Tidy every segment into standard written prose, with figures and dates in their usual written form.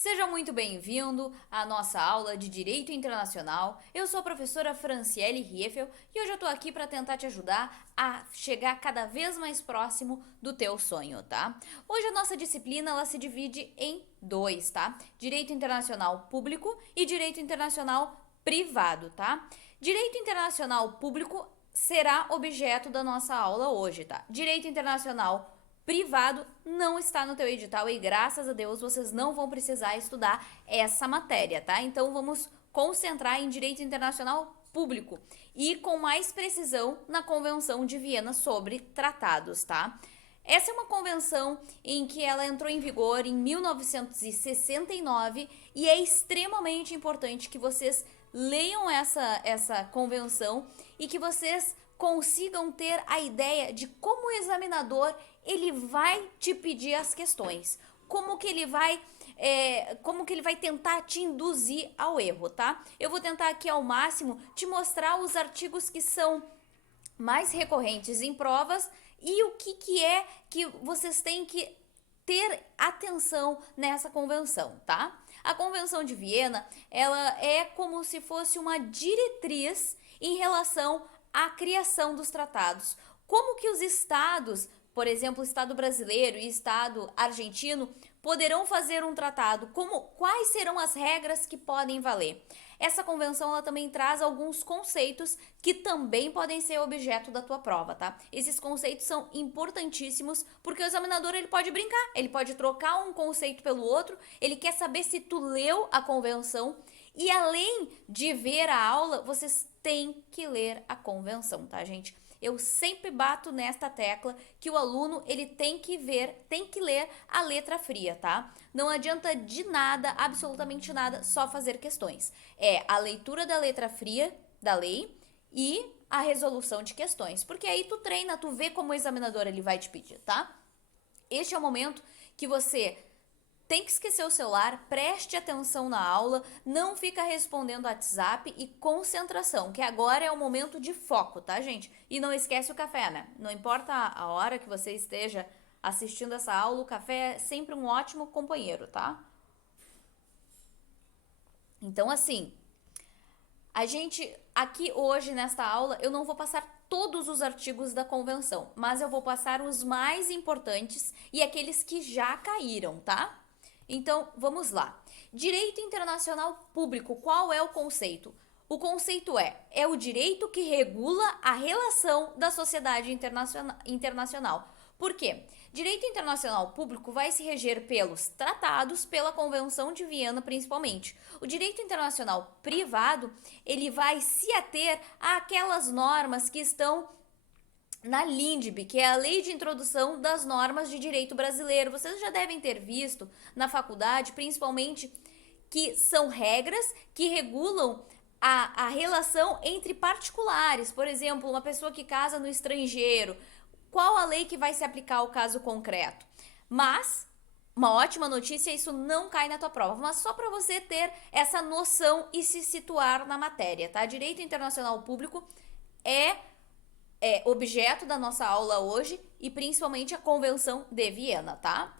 Seja muito bem-vindo à nossa aula de Direito Internacional. Eu sou a professora Franciele Riefel e hoje eu tô aqui para tentar te ajudar a chegar cada vez mais próximo do teu sonho, tá? Hoje a nossa disciplina ela se divide em dois, tá? Direito Internacional Público e Direito Internacional Privado, tá? Direito Internacional Público será objeto da nossa aula hoje, tá? Direito Internacional Privado não está no teu edital e graças a Deus vocês não vão precisar estudar essa matéria, tá? Então vamos concentrar em direito internacional público e com mais precisão na Convenção de Viena sobre tratados, tá? Essa é uma convenção em que ela entrou em vigor em 1969 e é extremamente importante que vocês leiam essa convenção e que vocês consigam ter a ideia de como o examinador ele vai te pedir as questões, como que ele vai tentar te induzir ao erro, tá? Eu vou tentar aqui ao máximo te mostrar os artigos que são mais recorrentes em provas e o que é que vocês têm que ter atenção nessa convenção, tá? A Convenção de Viena, ela é como se fosse uma diretriz em relação à criação dos tratados. Como que os estados, por exemplo, o Estado brasileiro e o Estado argentino, poderão fazer um tratado? Quais serão as regras que podem valer? Essa convenção ela também traz alguns conceitos que também podem ser objeto da tua prova, tá? Esses conceitos são importantíssimos porque o examinador ele pode brincar, ele pode trocar um conceito pelo outro, ele quer saber se tu leu a convenção e além de ver a aula, vocês têm que ler a convenção, tá, gente? Eu sempre bato nesta tecla que o aluno ele tem que ler a letra fria, tá? Não adianta de nada, absolutamente nada, só fazer questões. É a leitura da letra fria da lei e a resolução de questões, porque aí tu treina, tu vê como o examinador ele vai te pedir, tá? Este é o momento que você tem que esquecer o celular, preste atenção na aula, não fica respondendo WhatsApp e concentração, que agora é o momento de foco, tá, gente? E não esquece o café, né? Não importa a hora que você esteja assistindo essa aula, o café é sempre um ótimo companheiro, tá? Então, assim, a gente aqui hoje nesta aula, eu não vou passar todos os artigos da convenção, mas eu vou passar os mais importantes e aqueles que já caíram, tá? Então, vamos lá. Direito internacional público, qual é o conceito? O conceito é o direito que regula a relação da sociedade internacional. Por quê? Direito internacional público vai se reger pelos tratados, pela Convenção de Viena principalmente. O direito internacional privado, ele vai se ater àquelas normas que estão na LINDB, que é a Lei de Introdução das Normas de Direito Brasileiro. Vocês já devem ter visto na faculdade, principalmente, que são regras que regulam a relação entre particulares. Por exemplo, uma pessoa que casa no estrangeiro, qual a lei que vai se aplicar ao caso concreto? Mas uma ótima notícia, isso não cai na tua prova, mas só para você ter essa noção e se situar na matéria, tá? Direito Internacional Público é objeto da nossa aula hoje e principalmente a Convenção de Viena, tá?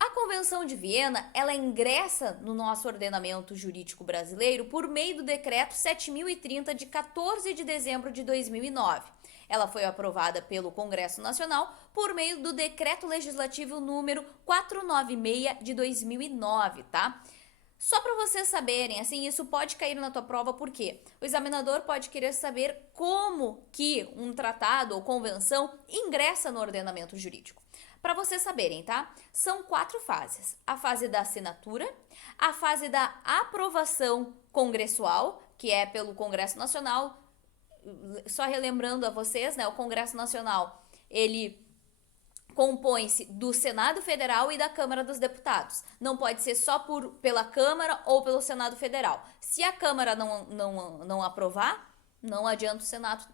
A Convenção de Viena, ela ingressa no nosso ordenamento jurídico brasileiro por meio do decreto 7030 de 14 de dezembro de 2009. Ela foi aprovada pelo Congresso Nacional por meio do decreto legislativo número 496 de 2009, tá? Só para vocês saberem, assim, isso pode cair na tua prova, porque o examinador pode querer saber como que um tratado ou convenção ingressa no ordenamento jurídico. Para vocês saberem, tá? São 4 fases. A fase da assinatura, a fase da aprovação congressual, que é pelo Congresso Nacional. Só relembrando a vocês, né? O Congresso Nacional, ele compõe-se do Senado Federal e da Câmara dos Deputados. Não pode ser só pela Câmara ou pelo Senado Federal. Se a Câmara não aprovar, não adianta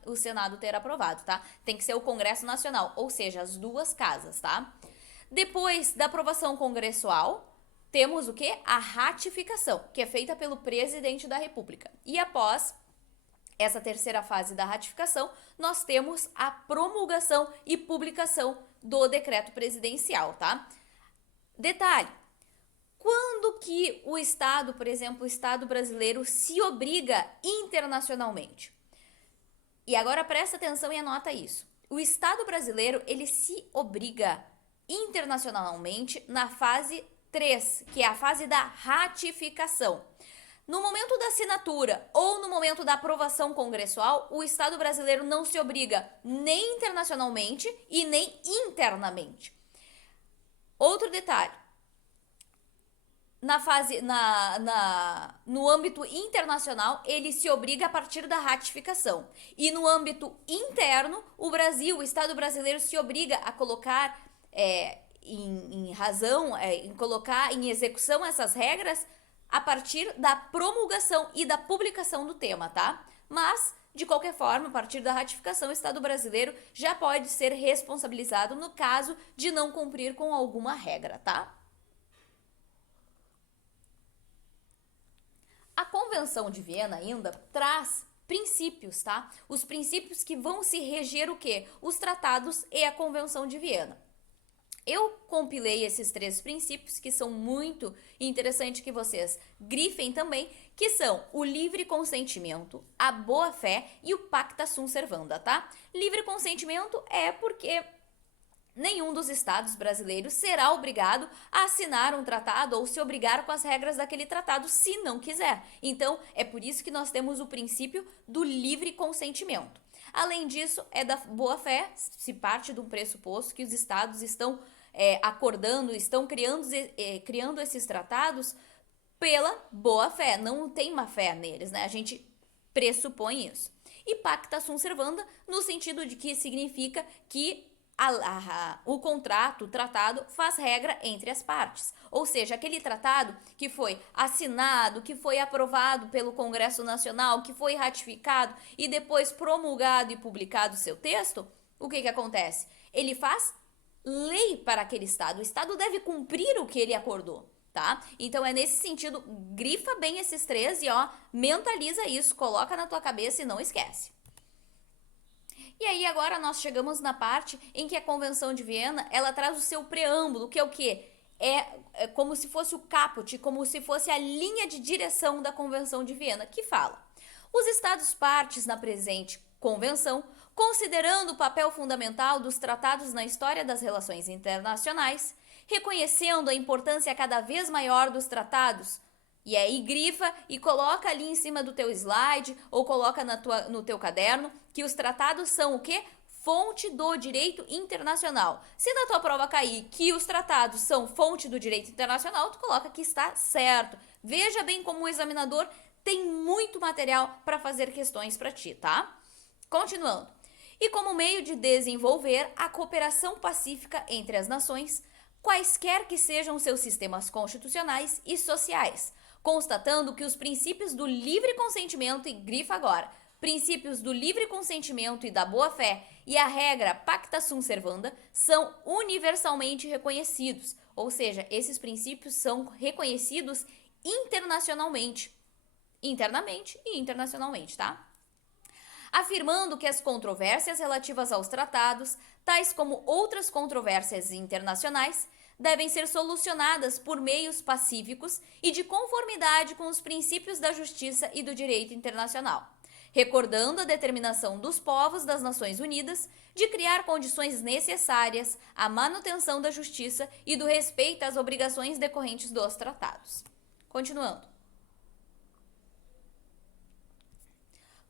o Senado ter aprovado, tá? Tem que ser o Congresso Nacional, ou seja, as duas casas, tá? Depois da aprovação congressual, temos o quê? A ratificação, que é feita pelo presidente da República. E após essa terceira fase da ratificação, nós temos a promulgação e publicação do decreto presidencial, tá? Detalhe, Quando que o Estado, por exemplo, o Estado brasileiro, se obriga internacionalmente? E agora presta atenção e anota isso. O Estado brasileiro, ele se obriga internacionalmente na fase 3, que é a fase da ratificação. No momento da assinatura ou no momento da aprovação congressual, o Estado brasileiro não se obriga nem internacionalmente e nem internamente. Outro detalhe, no âmbito internacional, ele se obriga a partir da ratificação. E no âmbito interno, o Estado brasileiro se obriga a colocar colocar em execução essas regras a partir da promulgação e da publicação do tema, tá? Mas, de qualquer forma, a partir da ratificação, o Estado brasileiro já pode ser responsabilizado no caso de não cumprir com alguma regra, tá? A Convenção de Viena ainda traz princípios, tá? Os princípios que vão se reger o quê? Os tratados e a Convenção de Viena. Eu compilei esses 3 princípios que são muito interessantes que vocês grifem também, que são o livre consentimento, a boa-fé e o pacta sunt servanda, tá? Livre consentimento é porque nenhum dos estados brasileiros será obrigado a assinar um tratado ou se obrigar com as regras daquele tratado se não quiser. Então, é por isso que nós temos o princípio do livre consentimento. Além disso, é da boa-fé, se parte de um pressuposto que os estados estão acordando, estão criando esses tratados pela boa-fé, não tem má fé neles, né? A gente pressupõe isso. E pacta sunt servanda, no sentido de que significa que o contrato, o tratado, faz regra entre as partes. Ou seja, aquele tratado que foi assinado, que foi aprovado pelo Congresso Nacional, que foi ratificado e depois promulgado e publicado o seu texto, o que acontece? Ele faz lei para aquele Estado. O Estado deve cumprir o que ele acordou, tá? Então é nesse sentido, grifa bem esses 3 e mentaliza isso, coloca na tua cabeça e não esquece. E aí agora nós chegamos na parte em que a Convenção de Viena, ela traz o seu preâmbulo, que é o quê? É como se fosse o caput, como se fosse a linha de direção da Convenção de Viena, que fala: os Estados partes na presente Convenção, considerando o papel fundamental dos tratados na história das relações internacionais, reconhecendo a importância cada vez maior dos tratados, e aí grifa e coloca ali em cima do teu slide ou coloca no teu caderno que os tratados são o quê? Fonte do direito internacional. Se na tua prova cair que os tratados são fonte do direito internacional, tu coloca que está certo. Veja bem como o examinador tem muito material para fazer questões para ti, tá? Continuando. E como meio de desenvolver a cooperação pacífica entre as nações, quaisquer que sejam seus sistemas constitucionais e sociais, constatando que os princípios do livre consentimento, e grifa agora, princípios do livre consentimento e da boa-fé e a regra pacta sunt servanda são universalmente reconhecidos, ou seja, esses princípios são reconhecidos internamente e internacionalmente, tá? Afirmando que as controvérsias relativas aos tratados, tais como outras controvérsias internacionais, devem ser solucionadas por meios pacíficos e de conformidade com os princípios da justiça e do direito internacional, recordando a determinação dos povos das Nações Unidas de criar condições necessárias à manutenção da justiça e do respeito às obrigações decorrentes dos tratados. Continuando.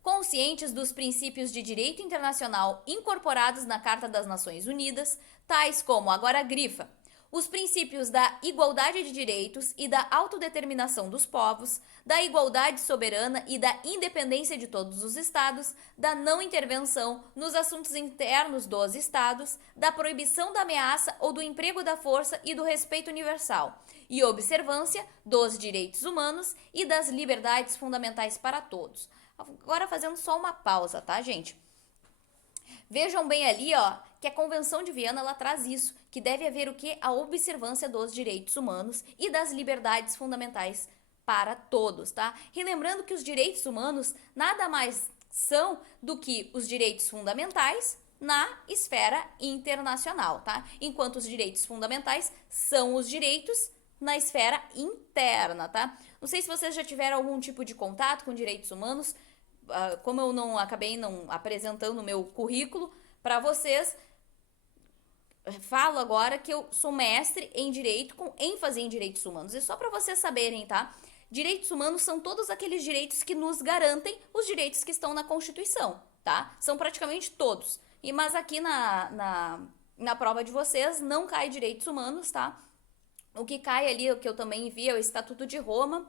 Conscientes dos princípios de direito internacional incorporados na Carta das Nações Unidas, tais como, agora grifa, os princípios da igualdade de direitos e da autodeterminação dos povos, da igualdade soberana e da independência de todos os estados, da não intervenção nos assuntos internos dos estados, da proibição da ameaça ou do emprego da força e do respeito universal, e observância dos direitos humanos e das liberdades fundamentais para todos. Agora fazendo só uma pausa, tá, gente? Vejam bem ali, que a Convenção de Viena, ela traz isso, que deve haver o quê? A observância dos direitos humanos e das liberdades fundamentais para todos, tá? Relembrando que os direitos humanos nada mais são do que os direitos fundamentais na esfera internacional, tá? Enquanto os direitos fundamentais são os direitos na esfera interna, tá? Não sei se vocês já tiveram algum tipo de contato com direitos humanos, como eu não acabei não apresentando o meu currículo para vocês, falo agora que eu sou mestre em direito com ênfase em direitos humanos. E só para vocês saberem, tá? Direitos humanos são todos aqueles direitos que nos garantem os direitos que estão na Constituição, tá? São praticamente todos. Mas aqui na prova de vocês não cai direitos humanos, tá? O que cai ali, o que eu também vi, é o Estatuto de Roma,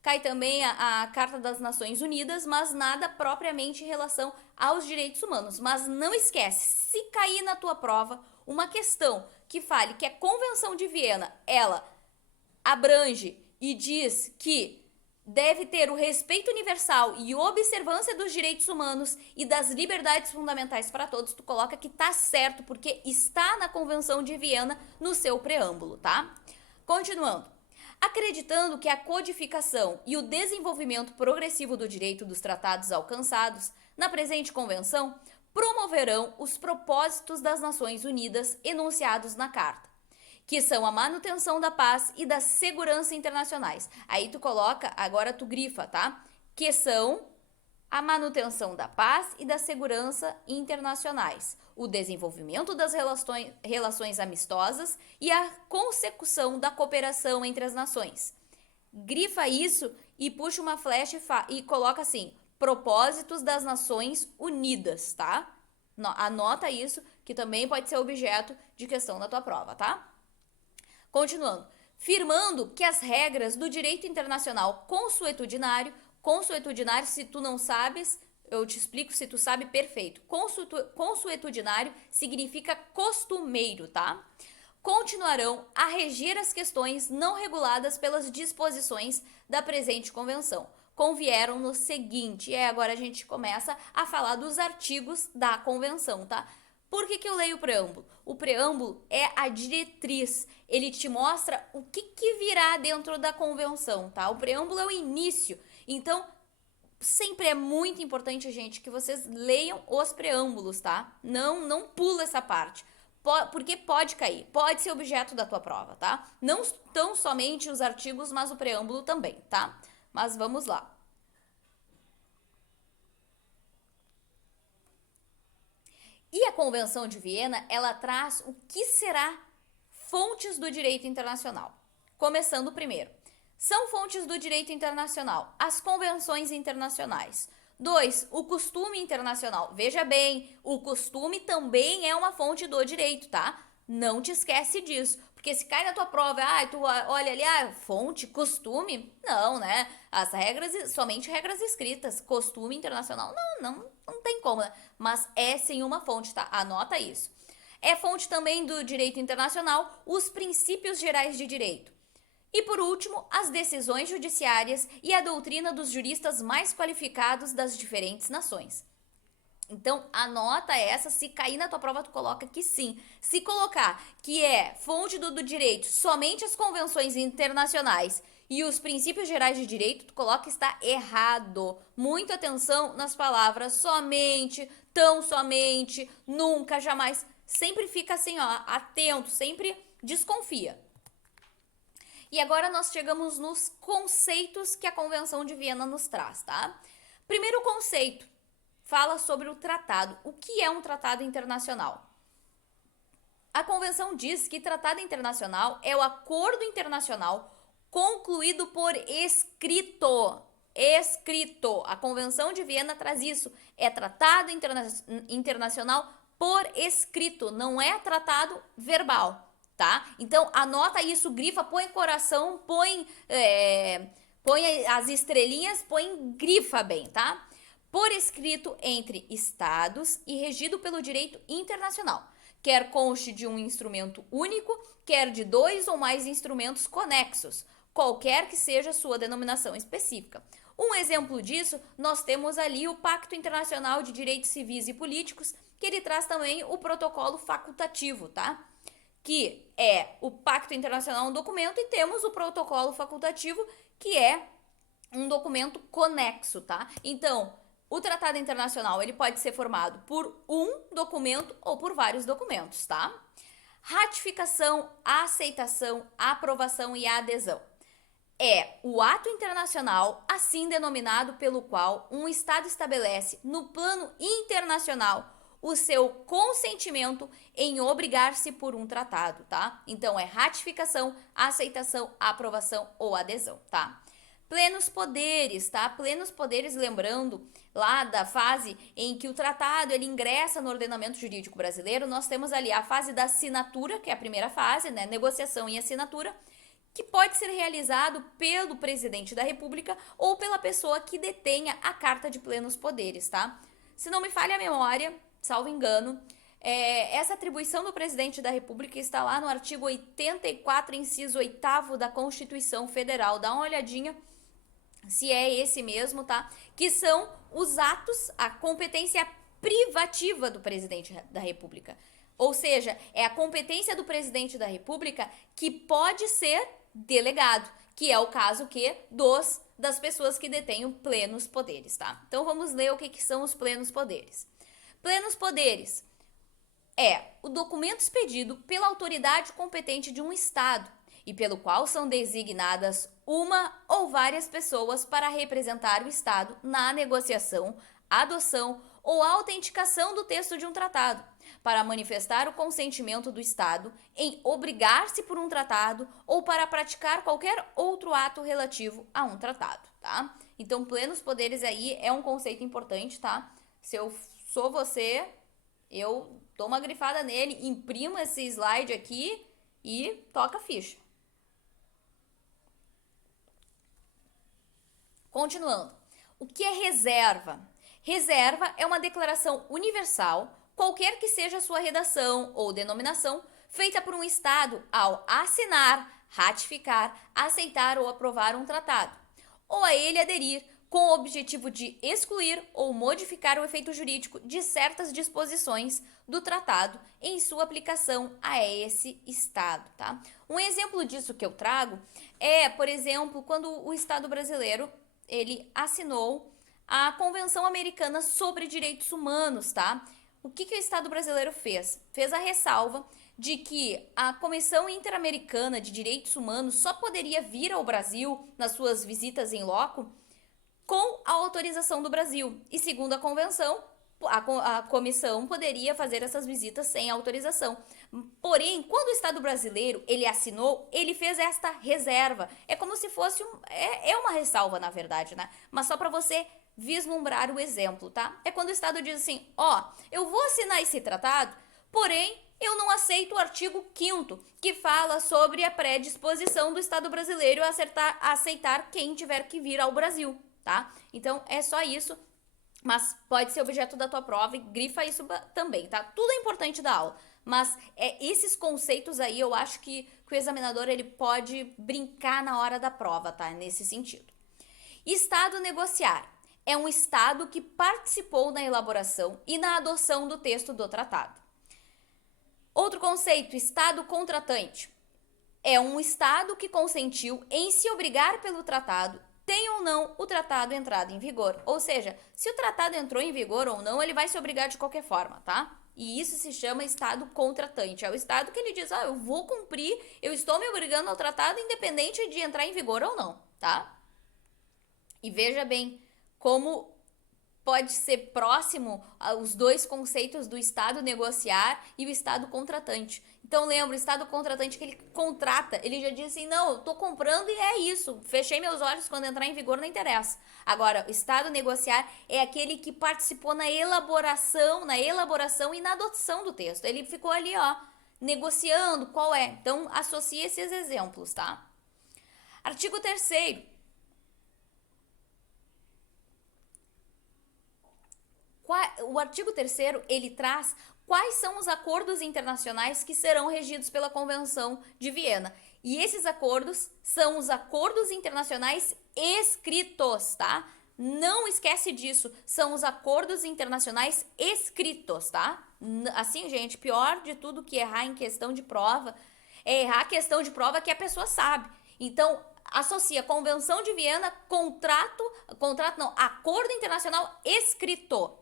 cai também a Carta das Nações Unidas, mas nada propriamente em relação aos direitos humanos. Mas não esquece, se cair na tua prova uma questão que fale que a Convenção de Viena, ela abrange e diz que deve ter o respeito universal e observância dos direitos humanos e das liberdades fundamentais para todos, tu coloca que tá certo, porque está na Convenção de Viena no seu preâmbulo, tá? Continuando. Acreditando que a codificação e o desenvolvimento progressivo do direito dos tratados alcançados na presente convenção promoverão os propósitos das Nações Unidas enunciados na Carta, que são a manutenção da paz e da segurança internacionais. Aí tu coloca, agora tu grifa, tá? Que são a manutenção da paz e da segurança internacionais, o desenvolvimento das relações amistosas e a consecução da cooperação entre as nações. Grifa isso e puxa uma flecha e coloca assim, propósitos das Nações Unidas, tá? Anota isso, que também pode ser objeto de questão da tua prova, tá? Continuando. Firmando que as regras do direito internacional consuetudinário, se tu não sabes, eu te explico, se tu sabe, perfeito. Consuetudinário significa costumeiro, tá? Continuarão a reger as questões não reguladas pelas disposições da presente convenção. Convieram no seguinte, agora a gente começa a falar dos artigos da convenção, tá? Por que eu leio o preâmbulo? O preâmbulo é a diretriz, ele te mostra o que virá dentro da convenção, tá? O preâmbulo é o início, então sempre é muito importante, gente, que vocês leiam os preâmbulos, tá? Não pula essa parte, porque pode cair, pode ser objeto da tua prova, tá? Não tão somente os artigos, mas o preâmbulo também, tá? Mas vamos lá. E a Convenção de Viena, ela traz o que será fontes do direito internacional. Começando primeiro. São fontes do direito internacional as convenções internacionais. 2. O costume internacional. Veja bem, o costume também é uma fonte do direito, tá? Não te esquece disso. Porque se cai na tua prova, tu olha ali, fonte, costume, não, né? As regras, somente regras escritas, costume internacional, não tem como, né? Mas é sim uma fonte, tá? Anota isso. É fonte também do direito internacional os princípios gerais de direito. E por último, as decisões judiciárias e a doutrina dos juristas mais qualificados das diferentes nações. Então, anota essa, se cair na tua prova, tu coloca que sim. Se colocar que é fonte do direito somente as convenções internacionais e os princípios gerais de direito, tu coloca que está errado. Muita atenção nas palavras somente, tão somente, nunca, jamais. Sempre fica assim, atento, sempre desconfia. E agora nós chegamos nos conceitos que a Convenção de Viena nos traz, tá? Primeiro conceito. Fala sobre o tratado. O que é um tratado internacional? A convenção diz que tratado internacional é o acordo internacional concluído por escrito. Escrito. A Convenção de Viena traz isso. É tratado internacional por escrito, não é tratado verbal, tá? Então, anota isso, grifa, põe coração, põe as estrelinhas, grifa bem, tá? Por escrito entre estados e regido pelo direito internacional, quer conste de um instrumento único, quer de 2 ou mais instrumentos conexos, qualquer que seja sua denominação específica. Um exemplo disso, nós temos ali o Pacto Internacional de Direitos Civis e Políticos, que ele traz também o protocolo facultativo, tá? Que é o Pacto Internacional, um documento, e temos o protocolo facultativo, que é um documento conexo, tá? Então, o tratado internacional, ele pode ser formado por um documento ou por vários documentos, tá? Ratificação, aceitação, aprovação e adesão. É o ato internacional assim denominado pelo qual um Estado estabelece no plano internacional o seu consentimento em obrigar-se por um tratado, tá? Então é ratificação, aceitação, aprovação ou adesão, tá? Plenos poderes, tá? Plenos poderes, lembrando lá da fase em que o tratado ele ingressa no ordenamento jurídico brasileiro, nós temos ali a fase da assinatura, que é a primeira fase, né? Negociação e assinatura, que pode ser realizado pelo presidente da República ou pela pessoa que detenha a carta de plenos poderes, tá? Se não me falha a memória, salvo engano, essa atribuição do presidente da República está lá no artigo 84, inciso 8º da Constituição Federal. Dá uma olhadinha se é esse mesmo, tá? Que são os atos, a competência privativa do presidente da República. Ou seja, é a competência do presidente da República que pode ser delegado, que é o caso das pessoas que detêm plenos poderes, tá? Então vamos ler o que são os plenos poderes. Plenos poderes é o documento expedido pela autoridade competente de um estado e pelo qual são designadas uma ou várias pessoas para representar o estado na negociação, adoção ou autenticação do texto de um tratado, para manifestar o consentimento do Estado em obrigar-se por um tratado ou para praticar qualquer outro ato relativo a um tratado, tá? Então, plenos poderes aí é um conceito importante, tá? Se eu sou você, eu dou uma grifada nele, imprimo esse slide aqui e toca a ficha. Continuando. O que é reserva? Reserva é uma declaração universal, qualquer que seja a sua redação ou denominação, feita por um Estado ao assinar, ratificar, aceitar ou aprovar um tratado, ou a ele aderir com o objetivo de excluir ou modificar o efeito jurídico de certas disposições do tratado em sua aplicação a esse Estado, tá? Um exemplo disso que eu trago é, por exemplo, quando o Estado brasileiro ele assinou a Convenção Americana sobre Direitos Humanos, tá? O que o Estado brasileiro fez? Fez a ressalva de que a Comissão Interamericana de Direitos Humanos só poderia vir ao Brasil nas suas visitas em loco com a autorização do Brasil. E segundo a convenção, a comissão poderia fazer essas visitas sem autorização. Porém, quando o Estado brasileiro ele assinou, ele fez esta reserva. É como se fosse uma ressalva, na verdade, né? Mas só para você vislumbrar o exemplo, tá? É quando o Estado diz assim, eu vou assinar esse tratado, porém eu não aceito o artigo 5º, que fala sobre a predisposição do Estado brasileiro a aceitar quem tiver que vir ao Brasil, tá? Então é só isso, mas pode ser objeto da tua prova e grifa isso também, tá? Tudo é importante da aula, mas esses conceitos aí eu acho que o examinador ele pode brincar na hora da prova, tá? Nesse sentido. Estado negociar. É um Estado que participou na elaboração e na adoção do texto do tratado. Outro conceito, Estado contratante. É um Estado que consentiu em se obrigar pelo tratado, tem ou não o tratado entrado em vigor. Ou seja, se o tratado entrou em vigor ou não, ele vai se obrigar de qualquer forma, tá? E isso se chama Estado contratante. É o Estado que ele diz, eu vou cumprir, eu estou me obrigando ao tratado independente de entrar em vigor ou não, tá? E veja bem como pode ser próximo os dois conceitos do Estado negociar e o Estado contratante. Então lembra, o Estado contratante que ele contrata, ele já diz assim, não, eu tô comprando e é isso, fechei meus olhos, quando entrar em vigor não interessa. Agora, o Estado negociar é aquele que participou na elaboração e na adoção do texto. Ele ficou ali, negociando qual é. Então associe esses exemplos, tá? Artigo 3º. O artigo 3º, ele traz quais são os acordos internacionais que serão regidos pela Convenção de Viena. E esses acordos são os acordos internacionais escritos, tá? Não esquece disso, são os acordos internacionais escritos, tá? Assim, gente, pior de tudo que errar em questão de prova é errar a questão de prova que a pessoa sabe. Então, associa Convenção de Viena, acordo internacional escrito.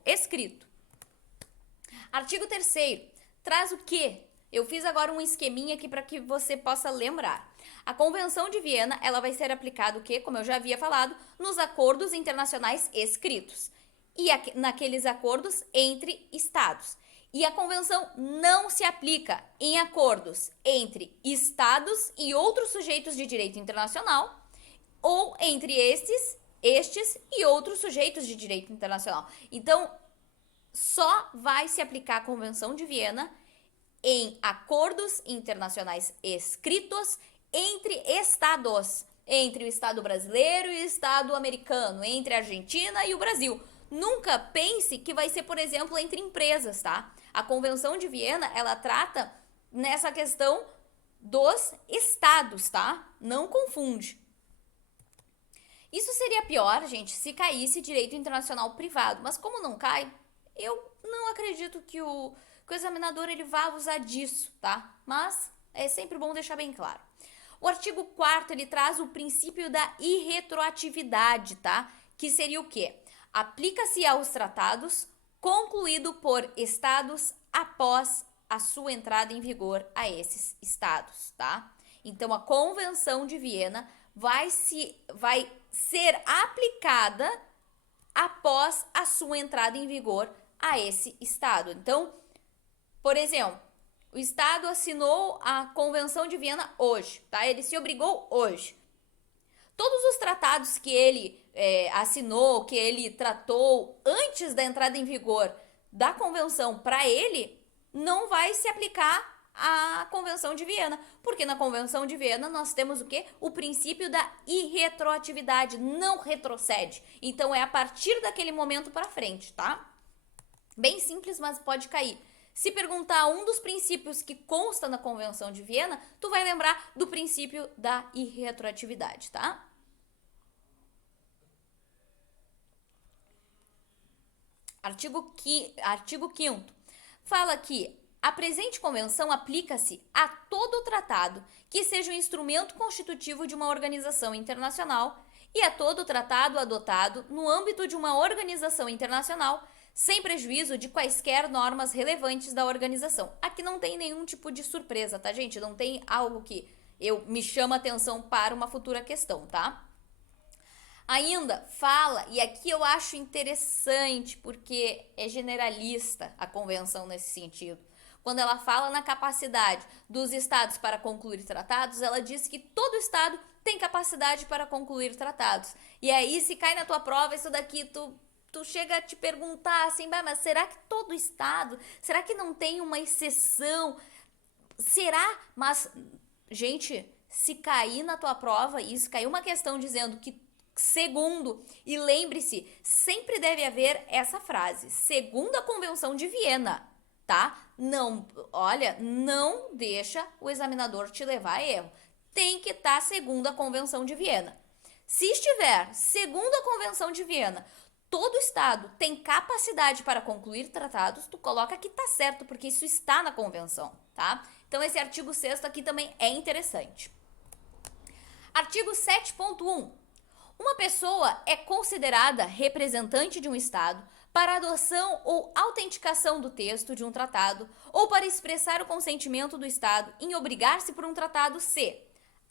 Artigo 3º, traz o quê? Eu fiz agora um esqueminha aqui para que você possa lembrar. A Convenção de Viena, ela vai ser aplicada o quê? Como eu já havia falado, nos acordos internacionais escritos e naqueles acordos entre estados. E a convenção não se aplica em acordos entre estados e outros sujeitos de direito internacional ou entre estes e outros sujeitos de direito internacional. Então, só vai se aplicar a Convenção de Viena em acordos internacionais escritos entre estados, entre o Estado brasileiro e o Estado americano, entre a Argentina e o Brasil. Nunca pense que vai ser, por exemplo, entre empresas, tá? A Convenção de Viena, ela trata nessa questão dos estados, tá? Não confunde. Isso seria pior, gente, se caísse direito internacional privado, mas como não cai, eu não acredito que o examinador ele vá usar disso, tá? Mas é sempre bom deixar bem claro. O artigo 4º, ele traz o princípio da irretroatividade, tá? Que seria o quê? Aplica-se aos tratados concluído por estados após a sua entrada em vigor a esses estados, tá? Então, a Convenção de Viena vai ser aplicada após a sua entrada em vigor a esse estado. Então, por exemplo, o estado assinou a Convenção de Viena hoje, tá? Ele se obrigou hoje. Todos os tratados que ele assinou, que ele tratou antes da entrada em vigor da convenção para ele, não vai se aplicar à Convenção de Viena, porque na Convenção de Viena nós temos o quê? O princípio da irretroatividade, não retrocede. Então é a partir daquele momento para frente, tá? Bem simples, mas pode cair. Se perguntar um dos princípios que consta na Convenção de Viena, tu vai lembrar do princípio da irretroatividade, tá? Artigo 5º fala que a presente convenção aplica-se a todo tratado que seja um instrumento constitutivo de uma organização internacional e a todo tratado adotado no âmbito de uma organização internacional, sem prejuízo de quaisquer normas relevantes da organização. Aqui não tem nenhum tipo de surpresa, tá, gente? Não tem algo que me chama atenção para uma futura questão, tá? Ainda fala, e aqui eu acho interessante porque é generalista a convenção nesse sentido. Quando ela fala na capacidade dos estados para concluir tratados, ela diz que todo estado tem capacidade para concluir tratados. E aí, se cai na tua prova isso daqui, tu chega a te perguntar assim, mas será que todo estado? Será que não tem uma exceção? Será? Mas, gente, se cair na tua prova isso, caiu uma questão dizendo que segundo, e lembre-se, sempre deve haver essa frase, segundo a Convenção de Viena, tá? Não, olha, não deixa o examinador te levar a erro. Tem que estar segundo a Convenção de Viena. Se estiver segundo a Convenção de Viena, todo estado tem capacidade para concluir tratados, tu coloca que tá certo, porque isso está na convenção, tá? Então esse artigo 6º aqui também é interessante. Artigo 7.1. Uma pessoa é considerada representante de um estado para adoção ou autenticação do texto de um tratado ou para expressar o consentimento do estado em obrigar-se por um tratado se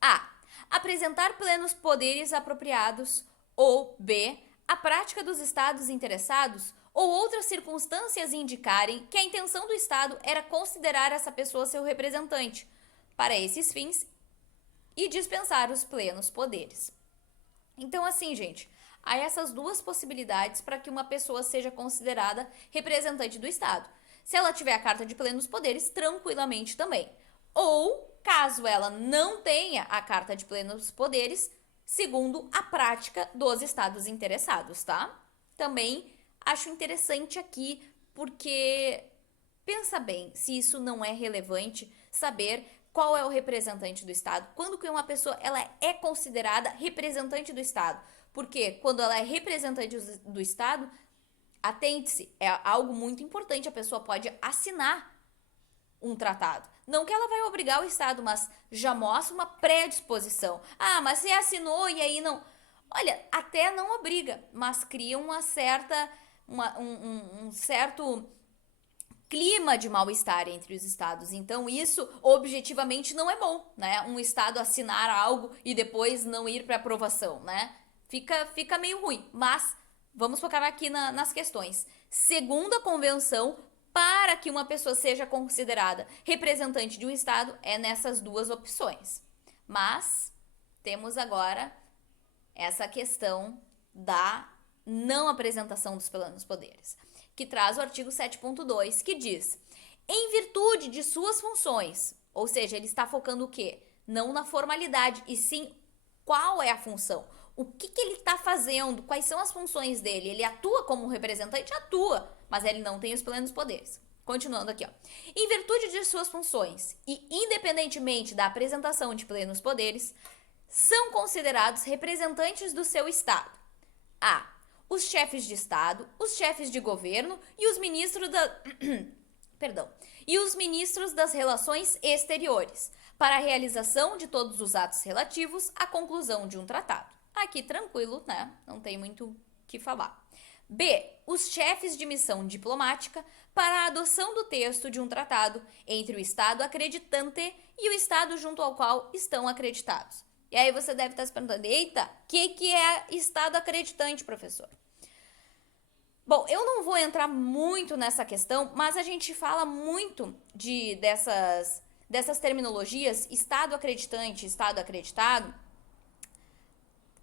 a. apresentar plenos poderes apropriados ou b. a prática dos estados interessados ou outras circunstâncias indicarem que a intenção do estado era considerar essa pessoa seu representante para esses fins e dispensar os plenos poderes. Então, assim, gente, há essas duas possibilidades para que uma pessoa seja considerada representante do Estado. Se ela tiver a carta de plenos poderes, tranquilamente também. Ou, caso ela não tenha a carta de plenos poderes, segundo a prática dos estados interessados, tá? Também acho interessante aqui, porque pensa bem se isso não é relevante saber qual é o representante do Estado, quando que uma pessoa ela é considerada representante do Estado. Porque quando ela é representante do Estado, atente-se, é algo muito importante, a pessoa pode assinar um tratado. Não que ela vai obrigar o Estado, mas já mostra uma predisposição. Ah, mas você assinou e aí não... Olha, até não obriga, mas cria uma certa... um certo clima de mal-estar entre os estados. Então, isso objetivamente não é bom, né? Um estado assinar algo e depois não ir para aprovação, né? Fica meio ruim. Mas vamos focar aqui nas questões. Segundo a convenção, para que uma pessoa seja considerada representante de um estado, é nessas duas opções. Mas temos agora essa questão da não apresentação dos plenos poderes, que traz o artigo 7.2, que diz: em virtude de suas funções, ou seja, ele está focando o quê? Não na formalidade, e sim qual é a função. O que ele está fazendo? Quais são as funções dele? Ele atua como representante? Atua, mas ele não tem os plenos poderes. Continuando aqui, ó. Em virtude de suas funções e independentemente da apresentação de plenos poderes, são considerados representantes do seu estado. A. Os chefes de estado, os chefes de governo e os ministros e os ministros das relações exteriores, para a realização de todos os atos relativos à conclusão de um tratado. Aqui tranquilo, né? Não tem muito o que falar. B. Os chefes de missão diplomática para a adoção do texto de um tratado entre o Estado acreditante e o Estado junto ao qual estão acreditados. E aí você deve estar se perguntando: eita, o que é Estado acreditante, professor? Bom, eu não vou entrar muito nessa questão, mas a gente fala muito dessas terminologias, Estado acreditante, Estado acreditado,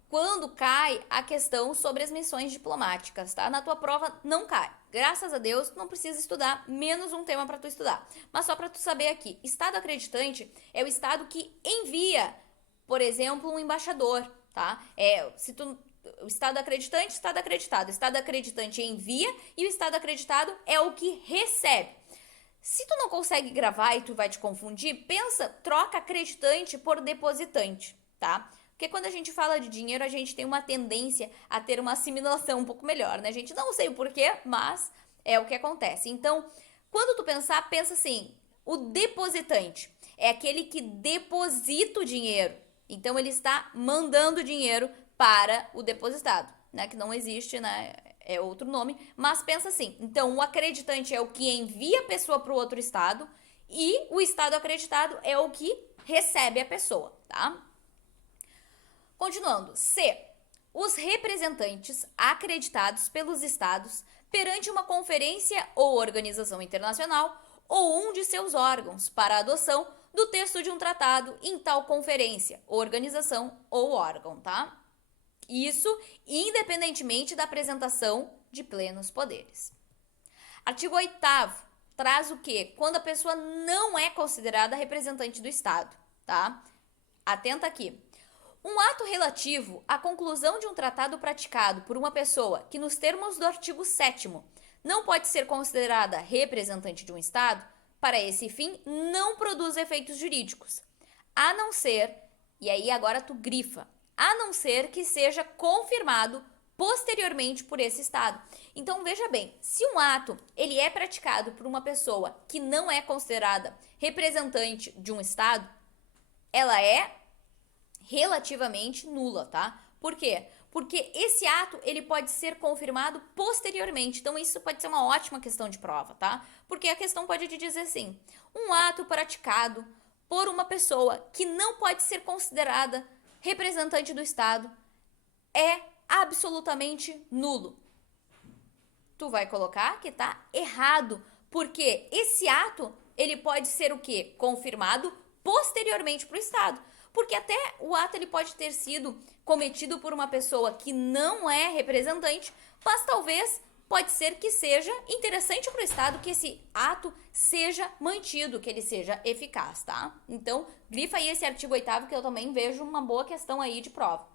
quando cai a questão sobre as missões diplomáticas, tá? Na tua prova não cai. Graças a Deus, não precisa estudar, menos um tema para tu estudar. Mas só para tu saber aqui, Estado acreditante é o Estado que envia, por exemplo, um embaixador, tá? O Estado acreditante, Estado acreditado. O Estado acreditante envia e o Estado acreditado é o que recebe. Se tu não consegue gravar e tu vai te confundir, troca acreditante por depositante, tá? Porque quando a gente fala de dinheiro, a gente tem uma tendência a ter uma assimilação um pouco melhor, né? A gente não sei o porquê, mas é o que acontece. Então, quando tu pensar, pensa assim, o depositante é aquele que deposita o dinheiro. Então, ele está mandando dinheiro para o depositado, né? Que não existe, né? É outro nome, mas pensa assim. Então, o acreditante é o que envia a pessoa para o outro estado e o estado acreditado é o que recebe a pessoa, tá? Continuando, C. Os representantes acreditados pelos estados perante uma conferência ou organização internacional ou um de seus órgãos para a adoção do texto de um tratado em tal conferência, organização ou órgão, tá? Isso independentemente da apresentação de plenos poderes. Artigo 8º traz o quê? Quando a pessoa não é considerada representante do Estado, tá? Atenta aqui. Um ato relativo à conclusão de um tratado praticado por uma pessoa que, nos termos do artigo 7º, não pode ser considerada representante de um Estado, para esse fim, não produz efeitos jurídicos, a não ser, e aí agora tu grifa, a não ser que seja confirmado posteriormente por esse Estado. Então, veja bem, se um ato ele é praticado por uma pessoa que não é considerada representante de um Estado, ela é relativamente nula, tá? Por quê? Porque esse ato, ele pode ser confirmado posteriormente. Então, isso pode ser uma ótima questão de prova, tá? Porque a questão pode te dizer assim, um ato praticado por uma pessoa que não pode ser considerada representante do Estado é absolutamente nulo. Tu vai colocar que tá errado, porque esse ato, ele pode ser o quê? Confirmado posteriormente para o Estado. Porque até o ato ele pode ter sido cometido por uma pessoa que não é representante, mas talvez pode ser que seja interessante para o Estado que esse ato seja mantido, que ele seja eficaz, tá? Então, grifa aí esse artigo 8º que eu também vejo uma boa questão aí de prova.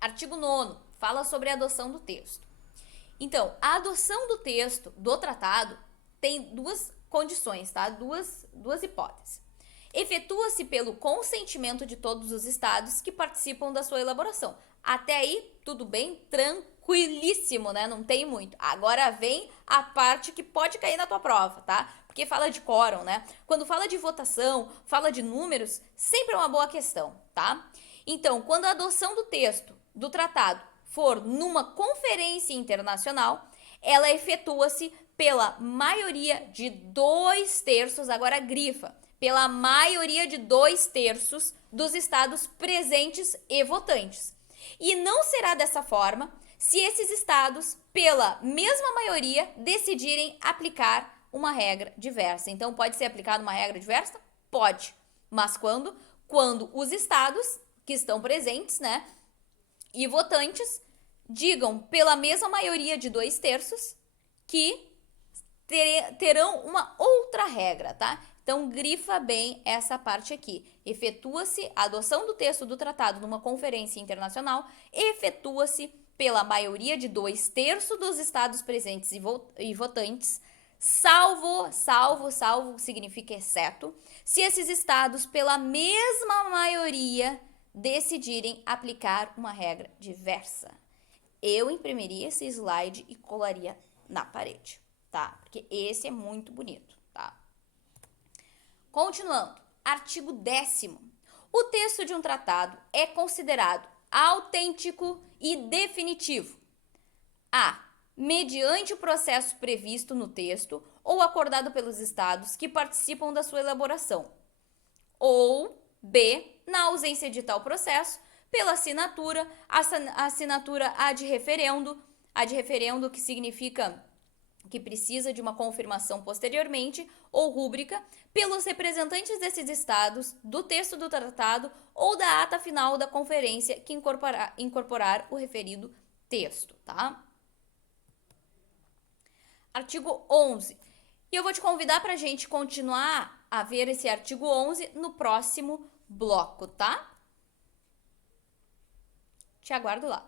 Artigo 9º fala sobre a adoção do texto. Então, a adoção do texto do tratado tem duas condições, tá? Duas hipóteses. Efetua-se pelo consentimento de todos os estados que participam da sua elaboração. Até aí, tudo bem, tranquilíssimo, né? Não tem muito. Agora vem a parte que pode cair na tua prova, tá? Porque fala de quórum, né? Quando fala de votação, fala de números, sempre é uma boa questão, tá? Então, quando a adoção do texto do tratado for numa conferência internacional, ela efetua-se pela maioria de 2/3, agora grifa, pela maioria de 2/3 dos estados presentes e votantes. E não será dessa forma se esses estados, pela mesma maioria, decidirem aplicar uma regra diversa. Então, pode ser aplicada uma regra diversa? Pode. Mas quando? Quando os estados que estão presentes, né, e votantes digam pela mesma maioria de 2/3 que terão uma outra regra, tá? Então, grifa bem essa parte aqui. Efetua-se a adoção do texto do tratado numa conferência internacional, efetua-se pela maioria de 2/3 dos estados presentes e votantes, salvo significa exceto, se esses estados, pela mesma maioria, decidirem aplicar uma regra diversa. Eu imprimiria esse slide e colaria na parede, tá? Porque esse é muito bonito, tá? Continuando, artigo 10º. O texto de um tratado é considerado autêntico e definitivo. A. Mediante o processo previsto no texto ou acordado pelos estados que participam da sua elaboração. Ou B. Na ausência de tal processo, pela assinatura, assinatura ad referendo, que significa que precisa de uma confirmação posteriormente, ou rúbrica, pelos representantes desses estados, do texto do tratado ou da ata final da conferência que incorporar o referido texto, tá? Artigo 11. E eu vou te convidar para a gente continuar a ver esse artigo 11 no próximo bloco, tá? Te aguardo lá.